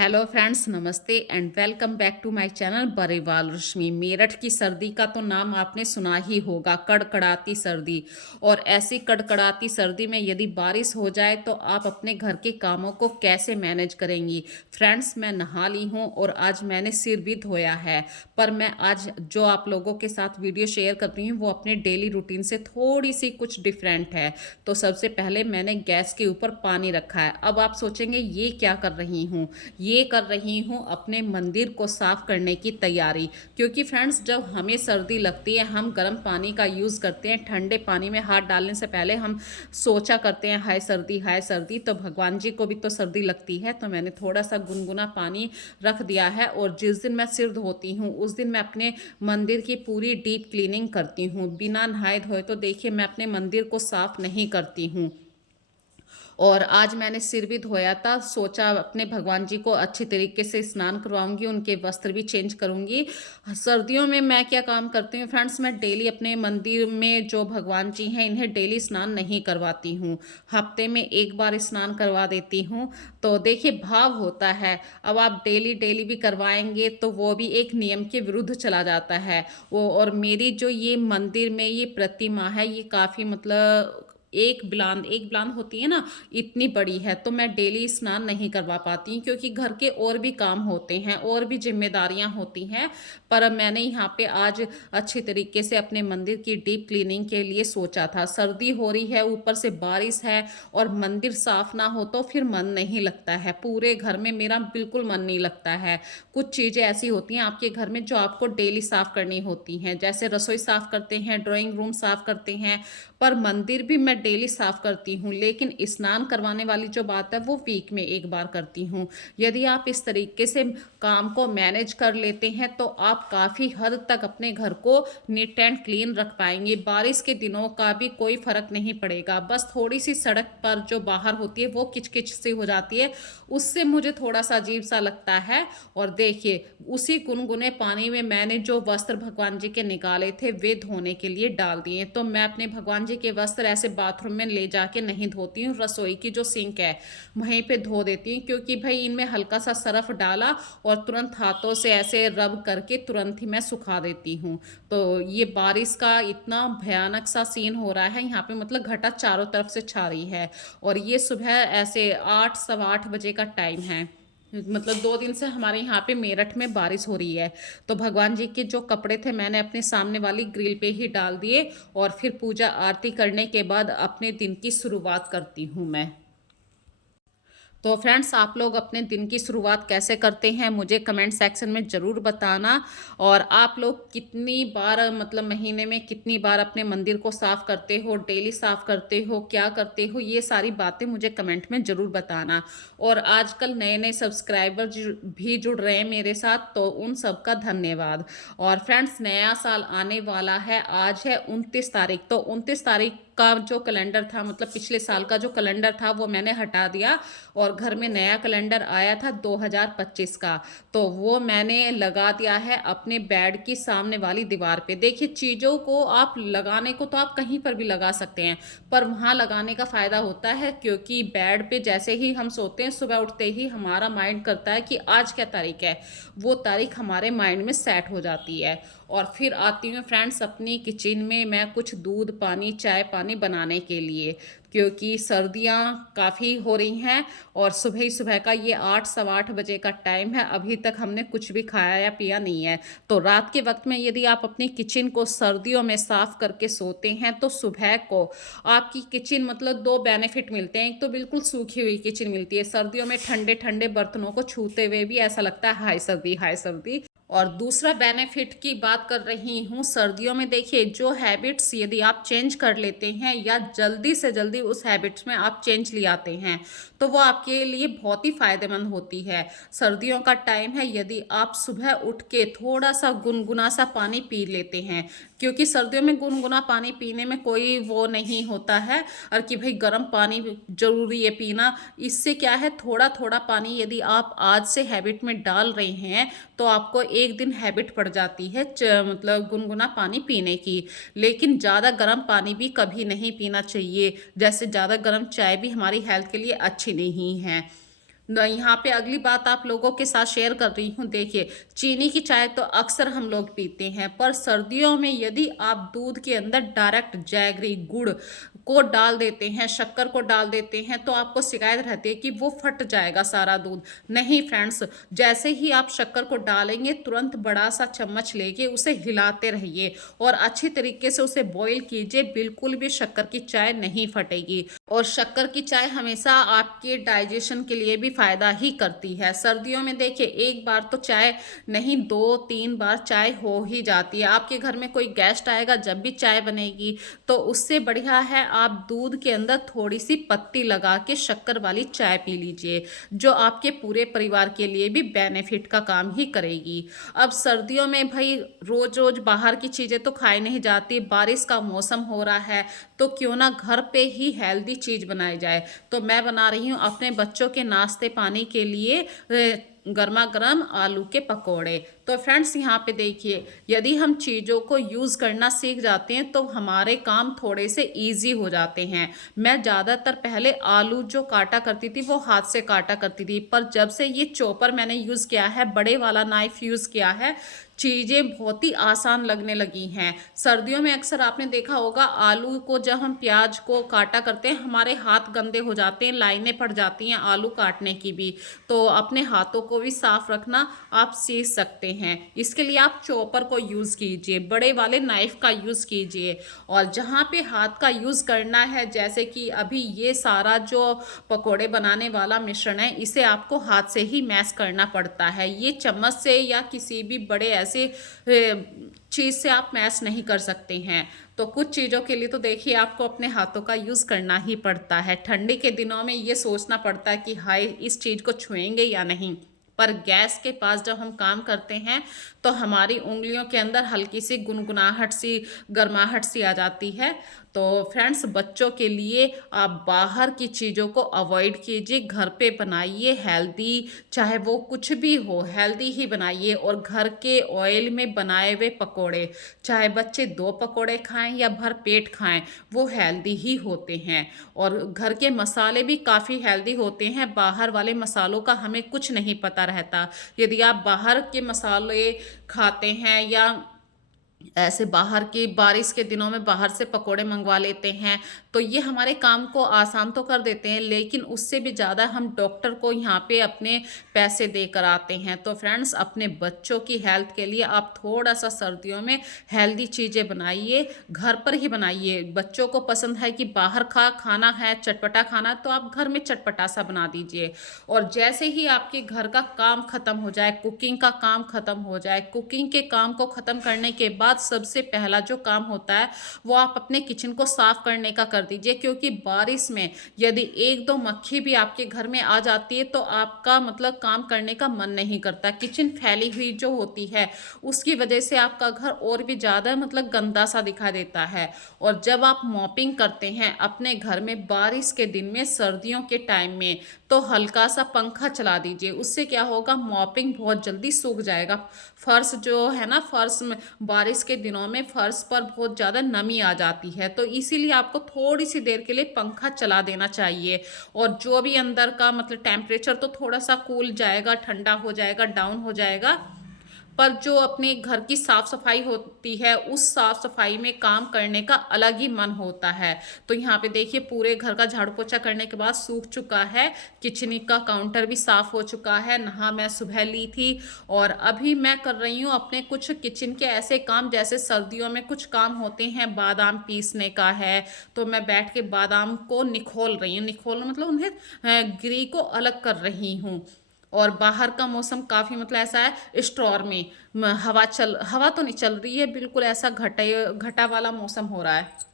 Hello friends, नमस्ते and welcome back to my channel Barewal Rashmi. Meerut की सर्दी का तो नाम आपने सुना ही होगा, कड़कड़ाती सर्दी। और ऐसी कड़कड़ाती सर्दी में यदि बारिश हो जाए तो आप अपने घर के कामों को कैसे मैनेज करेंगी। फ्रेंड्स, मैं नहा ली हूँ और आज मैंने सिर भी धोया है। पर मैं आज जो आप लोगों के साथ वीडियो शेयर कर रही हूँ वो अपने डेली रूटीन से थोड़ी सी कुछ डिफरेंट है। तो सबसे पहले मैंने गैस के ऊपर पानी रखा है। अब आप सोचेंगे ये क्या कर रही हूँ। ये कर रही हूँ अपने मंदिर को साफ करने की तैयारी। क्योंकि फ्रेंड्स, जब हमें सर्दी लगती है हम गर्म पानी का यूज़ करते हैं। ठंडे पानी में हाथ डालने से पहले हम सोचा करते हैं हाय सर्दी हाय सर्दी। तो भगवान जी को भी तो सर्दी लगती है, तो मैंने थोड़ा सा गुनगुना पानी रख दिया है। और जिस दिन मैं सिर धोती हूँ उस दिन मैं अपने मंदिर की पूरी डीप क्लीनिंग करती हूँ। बिना नहाए धोए तो देखिए मैं अपने मंदिर को साफ नहीं करती हूँ। और आज मैंने सिर भी धोया था, सोचा अपने भगवान जी को अच्छी तरीके से स्नान करवाऊंगी, उनके वस्त्र भी चेंज करूंगी। सर्दियों में मैं क्या काम करती हूँ फ्रेंड्स, मैं डेली अपने मंदिर में जो भगवान जी हैं इन्हें डेली स्नान नहीं करवाती हूँ। हफ्ते में एक बार स्नान करवा देती हूँ। तो देखिए भाव होता है। अब आप डेली डेली भी करवाएंगे तो वो भी एक नियम के विरुद्ध चला जाता है वो। और मेरी जो ये मंदिर में ये प्रतिमा है ये काफ़ी मतलब एक ब्लान होती है ना, इतनी बड़ी है। तो मैं डेली स्नान नहीं करवा पाती हूँ क्योंकि घर के और भी काम होते हैं और भी जिम्मेदारियां होती हैं। पर मैंने यहाँ पे आज अच्छी तरीके से अपने मंदिर की डीप क्लीनिंग के लिए सोचा था। सर्दी हो रही है, ऊपर से बारिश है और मंदिर साफ ना हो तो फिर मन नहीं लगता है। पूरे घर में मेरा बिल्कुल मन नहीं लगता है। कुछ चीज़ें ऐसी होती हैं आपके घर में जो आपको डेली साफ करनी होती हैं, जैसे रसोई साफ करते हैं, ड्राइंग रूम साफ करते हैं। पर मंदिर भी मैं डेली साफ करती हूँ, लेकिन स्नान करवाने वाली जो बात है वो वीक में एक बार करती हूँ। यदि आप इस तरीके से काम को मैनेज कर लेते हैं तो आप काफ़ी हद तक अपने घर को नीट एंड क्लीन रख पाएंगे। बारिश के दिनों का भी कोई फर्क नहीं पड़ेगा। बस थोड़ी सी सड़क पर जो बाहर होती है वो किचकिच सी हो जाती है, उससे मुझे थोड़ा सा अजीब सा लगता है। और देखिए उसी गुनगुने पानी में मैंने जो वस्त्र भगवान जी के निकाले थे वे धोने के लिए डाल दिए। तो मैं अपने भगवान जी के वस्त्र ऐसे बाथरूम में ले जाके नहीं धोती हूँ, रसोई की जो सिंक है वहीं पे धो देती हूँ। क्योंकि भाई इनमें हल्का सा सरफ डाला और तुरंत हाथों से ऐसे रब करके तुरंत ही मैं सुखा देती हूँ। तो ये बारिश का इतना भयानक सा सीन हो रहा है यहाँ पे, मतलब घटा चारों तरफ से छा रही है। और ये सुबह ऐसे 8 सवा 8 बजे का टाइम है। मतलब 2 दिन से हमारे यहाँ पे मेरठ में बारिश हो रही है। तो भगवान जी के जो कपड़े थे मैंने अपने सामने वाली ग्रिल पे ही डाल दिए और फिर पूजा आरती करने के बाद अपने दिन की शुरुआत करती हूँ मैं। तो फ्रेंड्स, आप लोग अपने दिन की शुरुआत कैसे करते हैं मुझे कमेंट सेक्शन में ज़रूर बताना। और आप लोग कितनी बार मतलब महीने में कितनी बार अपने मंदिर को साफ़ करते हो, डेली साफ़ करते हो, क्या करते हो, ये सारी बातें मुझे कमेंट में ज़रूर बताना। और आजकल नए नए सब्सक्राइबर भी जुड़ रहे हैं मेरे साथ, तो उन सब का धन्यवाद। और फ्रेंड्स, नया साल आने वाला है, आज है 29 तारीख। तो 29 तारीख का जो कैलेंडर था, मतलब पिछले साल का जो कैलेंडर था वो मैंने हटा दिया और घर में नया कैलेंडर आया था 2025 का। तो वो मैंने लगा दिया है अपने बेड की सामने वाली दीवार पे। देखिए चीज़ों को आप लगाने को तो आप कहीं पर भी लगा सकते हैं, पर वहाँ लगाने का फ़ायदा होता है क्योंकि बेड पे जैसे ही हम सोते हैं सुबह उठते ही हमारा माइंड करता है कि आज क्या तारीख है, वो तारीख हमारे माइंड में सेट हो जाती है। और फिर आती हूँ फ्रेंड्स अपनी किचन में मैं कुछ दूध पानी चाय पानी बनाने के लिए, क्योंकि सर्दियाँ काफ़ी हो रही हैं और सुबह ही सुबह का ये 8 सवा 8 बजे का टाइम है, अभी तक हमने कुछ भी खाया या पिया नहीं है। तो रात के वक्त में यदि आप अपनी किचन को सर्दियों में साफ करके सोते हैं तो सुबह को आपकी किचन मतलब दो बेनिफिट मिलते हैं। एक तो बिल्कुल सूखी हुई किचन मिलती है, सर्दियों में ठंडे ठंडे बर्तनों को छूते हुए भी ऐसा लगता है हाय सर्दी हाय सर्दी। और दूसरा बेनिफिट की बात कर रही हूँ सर्दियों में, देखिए जो हैबिट्स यदि आप चेंज कर लेते हैं या जल्दी से जल्दी उस हैबिट्स में आप चेंज ले आते हैं तो वो आपके लिए बहुत ही फायदेमंद होती है। सर्दियों का टाइम है, यदि आप सुबह उठ के थोड़ा सा गुनगुना सा पानी पी लेते हैं, क्योंकि सर्दियों में गुनगुना पानी पीने में कोई वो नहीं होता है और कि भाई गर्म पानी जरूरी है पीना। इससे क्या है, थोड़ा थोड़ा पानी यदि आप आज से हैबिट में डाल रहे हैं तो आपको एक दिन हैबिट पड़ जाती है मतलब गुनगुना पानी पीने की। लेकिन ज़्यादा गर्म पानी भी कभी नहीं पीना चाहिए, जैसे ज़्यादा गर्म चाय भी हमारी हेल्थ के लिए अच्छी नहीं है। यहाँ पे अगली बात आप लोगों के साथ शेयर कर रही हूँ। देखिए, चीनी की चाय तो अक्सर हम लोग पीते हैं, पर सर्दियों में यदि आप दूध के अंदर डायरेक्ट जैगरी गुड़ को डाल देते हैं, शक्कर को डाल देते हैं, तो आपको शिकायत रहती है कि वो फट जाएगा सारा दूध। नहीं फ्रेंड्स, जैसे ही आप शक्कर को डालेंगे तुरंत बड़ा सा चम्मच लेके उसे हिलाते रहिए और अच्छी तरीके से उसे बॉईल कीजिए। बिल्कुल भी शक्कर की चाय नहीं फटेगी। और शक्कर की चाय हमेशा आपके डाइजेशन के लिए भी फायदा ही करती है। सर्दियों में देखिए, एक बार तो चाय नहीं, 2-3 बार चाय हो ही जाती है। आपके घर में कोई गेस्ट आएगा, जब भी चाय बनेगी तो उससे बढ़िया है आप दूध के अंदर थोड़ी सी पत्ती लगा के शक्कर वाली चाय पी लीजिए, जो आपके पूरे परिवार के लिए भी बेनिफिट का काम ही करेगी। अब सर्दियों में भाई रोज रोज बाहर की चीज़ें तो खाई नहीं जाती, बारिश का मौसम हो रहा है, तो क्यों ना घर पे ही हेल्दी चीज़ बनाई जाए। तो मैं बना रही हूँ अपने बच्चों के नाश्ते पानी के लिए गर्मा गर्म आलू के पकोड़े। तो फ्रेंड्स, यहाँ पे देखिए, यदि हम चीज़ों को यूज़ करना सीख जाते हैं तो हमारे काम थोड़े से इजी हो जाते हैं। मैं ज़्यादातर पहले आलू जो काटा करती थी वो हाथ से काटा करती थी, पर जब से ये चॉपर मैंने यूज़ किया है, बड़े वाला नाइफ यूज़ किया है, चीज़ें बहुत ही आसान लगने लगी हैं। सर्दियों में अक्सर आपने देखा होगा, आलू को जब हम प्याज को काटा करते हैं हमारे हाथ गंदे हो जाते हैं, लाइनें पड़ जाती हैं आलू काटने की भी। तो अपने हाथों को भी साफ रखना आप सीख सकते हैं। इसके लिए आप चॉपर को यूज़ कीजिए, बड़े वाले नाइफ का यूज़ कीजिए। और जहाँ पे हाथ का यूज़ करना है, जैसे कि अभी ये सारा जो पकोड़े बनाने वाला मिश्रण है, इसे आपको हाथ से ही मैश करना पड़ता है। ये चम्मच से या किसी भी बड़े ऐसे चीज़ से आप मैश नहीं कर सकते हैं। तो कुछ चीज़ों के लिए तो देखिए आपको अपने हाथों का यूज़ करना ही पड़ता है। ठंडी के दिनों में ये सोचना पड़ता है कि हाय इस चीज़ को छुएंगे या नहीं, पर गैस के पास जब हम काम करते हैं तो हमारी उंगलियों के अंदर हल्की सी गुनगुनाहट सी, गर्माहट सी आ जाती है। तो फ्रेंड्स, बच्चों के लिए आप बाहर की चीज़ों को अवॉइड कीजिए, घर पे बनाइए हेल्दी, चाहे वो कुछ भी हो हेल्दी ही बनाइए। और घर के ऑयल में बनाए हुए पकोड़े, चाहे बच्चे 2 पकोड़े खाएं या भर पेट खाएं, वो हेल्दी ही होते हैं। और घर के मसाले भी काफ़ी हेल्दी होते हैं, बाहर वाले मसालों का हमें कुछ नहीं पता रहता। यदि आप बाहर के मसाले खाते हैं या ऐसे बाहर की बारिश के दिनों में बाहर से पकोड़े मंगवा लेते हैं, तो ये हमारे काम को आसान तो कर देते हैं, लेकिन उससे भी ज़्यादा हम डॉक्टर को यहाँ पे अपने पैसे देकर आते हैं। तो फ्रेंड्स, अपने बच्चों की हेल्थ के लिए आप थोड़ा सा सर्दियों में हेल्दी चीज़ें बनाइए, घर पर ही बनाइए। बच्चों को पसंद है कि बाहर खाना है, चटपटा खाना, तो आप घर में चटपटा सा बना दीजिए। और जैसे ही आपके घर का काम ख़त्म हो जाए, कुकिंग का काम ख़त्म हो जाए, कुकिंग के काम को ख़त्म करने के बाद सबसे पहला जो काम होता है वो आप अपने किचन को साफ करने का कर दीजिए। क्योंकि बारिश में यदि 1-2 मक्खी भी आपके घर में आ जाती है तो आपका मतलब काम करने का मन नहीं करता। किचन फैली हुई जो होती है उसकी वजह से आपका घर और भी ज़्यादा मतलब गंदा सा दिखा देता है। और जब आप मॉपिंग करते हैं अपने घर में बारिश के दिन में, सर्दियों के टाइम में, तो हल्का सा पंखा चला दीजिए। उससे क्या होगा, मॉपिंग बहुत जल्दी सूख जाएगा। फर्श जो है ना, फर्श में बारिश के दिनों में फर्श पर बहुत ज़्यादा नमी आ जाती है, तो इसीलिए आपको थोड़ी सी देर के लिए पंखा चला देना चाहिए। और जो भी अंदर का मतलब टेम्परेचर तो थोड़ा सा कूल जाएगा, ठंडा हो जाएगा, डाउन हो जाएगा, पर जो अपने घर की साफ सफाई होती है उस साफ सफाई में काम करने का अलग ही मन होता है। तो यहाँ पे देखिए, पूरे घर का झाड़ू पोछा करने के बाद सूख चुका है, किचन का काउंटर भी साफ हो चुका है, नहा मैं सुबह ली थी। और अभी मैं कर रही हूँ अपने कुछ किचन के ऐसे काम, जैसे सर्दियों में कुछ काम होते हैं, बादाम पीसने का है, तो मैं बैठ के बादाम को निखोल रही हूँ। निखोल मतलब उन्हें गिरी को अलग कर रही हूँ। और बाहर का मौसम काफ़ी मतलब ऐसा है, स्टोर में हवा तो नहीं चल रही है, बिल्कुल ऐसा घटा वाला मौसम हो रहा है।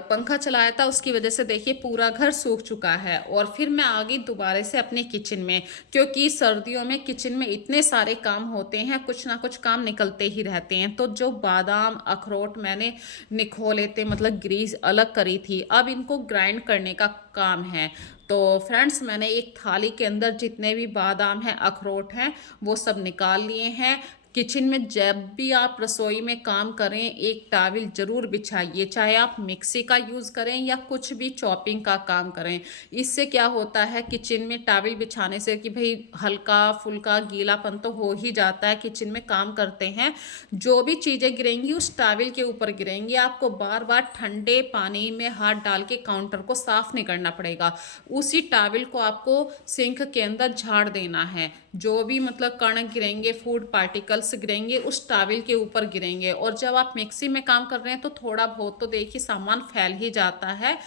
पंखा चलाया था उसकी वजह से देखिए पूरा घर सूख चुका है। और फिर मैं आ गई दोबारा से अपने किचन में, क्योंकि सर्दियों में किचन में इतने सारे काम होते हैं, कुछ ना कुछ काम निकलते ही रहते हैं। तो जो बादाम अखरोट मैंने निखोले थे, मतलब ग्रीस अलग करी थी, अब इनको ग्राइंड करने का काम है। तो फ्रेंड्स, मैंने एक थाली के अंदर जितने भी बादाम हैं, अखरोट हैं, वो सब निकाल लिए हैं। किचन में जब भी आप रसोई में काम करें एक टॉवल ज़रूर बिछाइए, चाहे आप मिक्सी का यूज़ करें या कुछ भी चॉपिंग का काम करें। इससे क्या होता है किचन में टॉवल बिछाने से कि भई हल्का-फुल्का गीलापन तो हो ही जाता है, किचन में काम करते हैं। जो भी चीज़ें गिरेंगी उस टॉवल के ऊपर गिरेंगी, आपको बार-बार ठंडे पानी में हाथ डाल के काउंटर को साफ़ नहीं करना पड़ेगा। उसी टॉवल को आपको सिंक के अंदर झाड़ देना है। जो भी मतलब कण गिरेंगे, फूड पार्टिकल्स गिरेंगे उस टॉवल के ऊपर गिरेंगे। और जब आप मिक्सी में काम कर रहे हैं तो थोड़ा बहुत तो देखिए सामान फैल ही जाता है।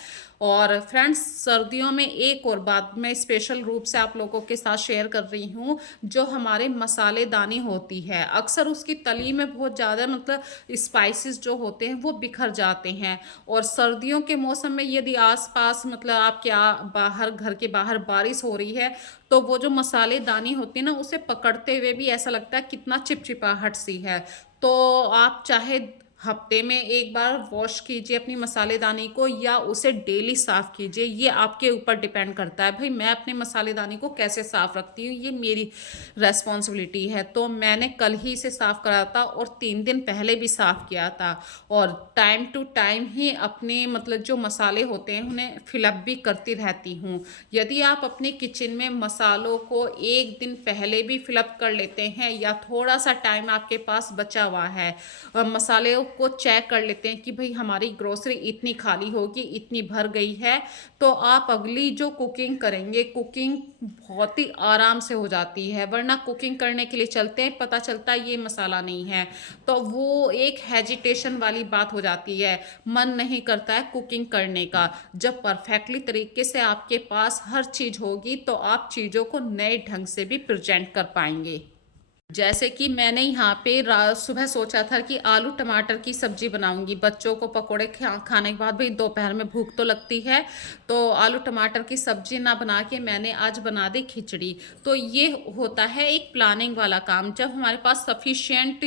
और फ्रेंड्स, सर्दियों में एक और बात मैं स्पेशल रूप से आप लोगों के साथ शेयर कर रही हूँ, जो हमारे मसालेदानी होती है अक्सर उसकी तली में बहुत ज़्यादा मतलब स्पाइसेस जो होते हैं वो बिखर जाते हैं। और सर्दियों के मौसम में यदि आसपास मतलब आप क्या बाहर घर के बाहर बारिश हो रही है तो वो जो मसालेदानी होती है ना उसे पकड़ते हुए भी ऐसा लगता है कितना चिपचिपाहट सी है। तो आप चाहे हफ्ते में एक बार वॉश कीजिए अपनी मसालेदानी को या उसे डेली साफ़ कीजिए, ये आपके ऊपर डिपेंड करता है। भाई मैं अपने मसालेदानी को कैसे साफ़ रखती हूँ ये मेरी रेस्पॉन्सिबिलिटी है। तो मैंने कल ही इसे साफ़ करा था और 3 दिन पहले भी साफ़ किया था। और टाइम टू टाइम ही अपने मतलब जो मसाले होते हैं उन्हें फिलअप भी करती रहती हूँ। यदि आप अपने किचन में मसालों को 1 दिन पहले भी फिलअप कर लेते हैं या थोड़ा सा टाइम आपके पास बचा हुआ है, मसाले को चेक कर लेते हैं कि भाई हमारी ग्रोसरी इतनी खाली होगी, इतनी भर गई है, तो आप अगली जो कुकिंग करेंगे कुकिंग बहुत ही आराम से हो जाती है। वरना कुकिंग करने के लिए चलते हैं, पता चलता है ये मसाला नहीं है, तो वो एक हेजिटेशन वाली बात हो जाती है, मन नहीं करता है कुकिंग करने का। जब परफेक्टली तरीके से आपके पास हर चीज़ होगी तो आप चीज़ों को नए ढंग से भी प्रेजेंट कर पाएंगे। जैसे कि मैंने यहाँ पे सुबह सोचा था कि आलू टमाटर की सब्जी बनाऊंगी, बच्चों को पकोड़े खाने के बाद भाई दोपहर में भूख तो लगती है, तो आलू टमाटर की सब्जी ना बना के मैंने आज बना दी खिचड़ी। तो ये होता है एक प्लानिंग वाला काम। जब हमारे पास सफिशिएंट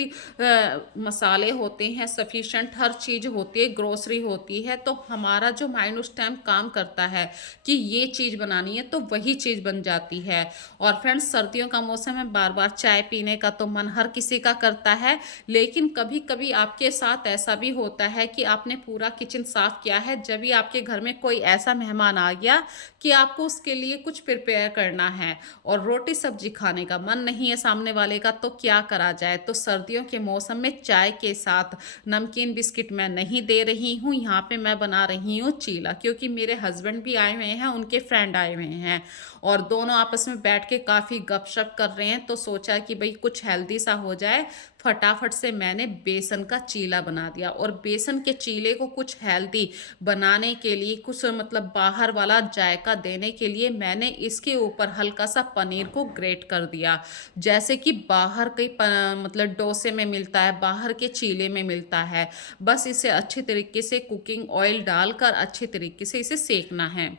मसाले होते हैं, सफिशिएंट हर चीज़ होती है, ग्रोसरी होती है, तो हमारा जो माइंड उस टाइम काम करता है कि ये चीज़ बनानी है तो वही चीज़ बन जाती है। और फ्रेंड्स, सर्दियों का मौसम है, बार बार चाय पीने का तो मन हर किसी का करता है, लेकिन कभी कभी आपके साथ ऐसा भी होता है कि आपने पूरा किचन साफ किया है, जब भी आपके घर में कोई ऐसा मेहमान आ गया कि आपको उसके लिए कुछ प्रिपेयर करना है और रोटी सब्जी खाने का मन नहीं है सामने वाले का, तो क्या करा जाए। तो सर्दियों के मौसम में चाय के साथ नमकीन बिस्किट मैं नहीं दे रही हूँ, यहाँ पे मैं बना रही हूँ चीला, क्योंकि मेरे हस्बैंड भी आए हुए हैं, उनके फ्रेंड आए हुए हैं और दोनों आपस में बैठ के काफ़ी गपशप कर रहे हैं। तो सोचा कि भाई कुछ हेल्दी सा हो जाए, फटाफट से मैंने बेसन का चीला बना दिया। और बेसन के चीले को कुछ हेल्दी बनाने के लिए, कुछ मतलब बाहर वाला जायका देने के लिए मैंने इसके ऊपर हल्का सा पनीर को ग्रेट कर दिया, जैसे कि बाहर कई मतलब डोसे में मिलता है, बाहर के चीले में मिलता है। बस इसे अच्छी तरीके से कुकिंग ऑयल डालकर अच्छी तरीके से इसे सेकना है।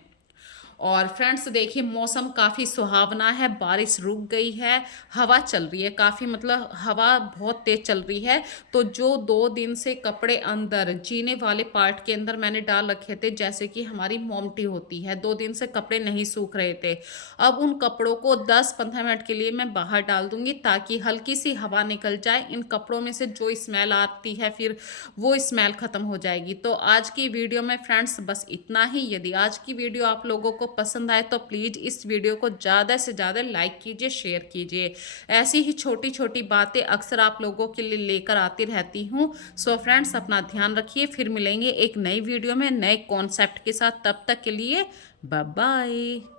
और फ्रेंड्स देखिए, मौसम काफ़ी सुहावना है, बारिश रुक गई है, हवा चल रही है काफ़ी, मतलब हवा बहुत तेज़ चल रही है। तो जो 2 दिन से कपड़े अंदर जीने वाले पार्ट के अंदर मैंने डाल रखे थे, जैसे कि हमारी मोमटी होती है, 2 दिन से कपड़े नहीं सूख रहे थे, अब उन कपड़ों को 10-15 मिनट के लिए मैं बाहर डाल दूंगी ताकि हल्की सी हवा निकल जाए, इन कपड़ों में से जो स्मेल आती है फिर वो स्मेल ख़त्म हो जाएगी। तो आज की वीडियो में फ्रेंड्स बस इतना ही। यदि आज की वीडियो आप लोगों को पसंद आए तो प्लीज़ इस वीडियो को ज़्यादा से ज़्यादा लाइक कीजिए, शेयर कीजिए। ऐसी ही छोटी छोटी बातें अक्सर आप लोगों के लिए लेकर आती रहती हूँ। सो फ्रेंड्स, अपना ध्यान रखिए, फिर मिलेंगे एक नई वीडियो में नए कॉन्सेप्ट के साथ। तब तक के लिए बाय बाय।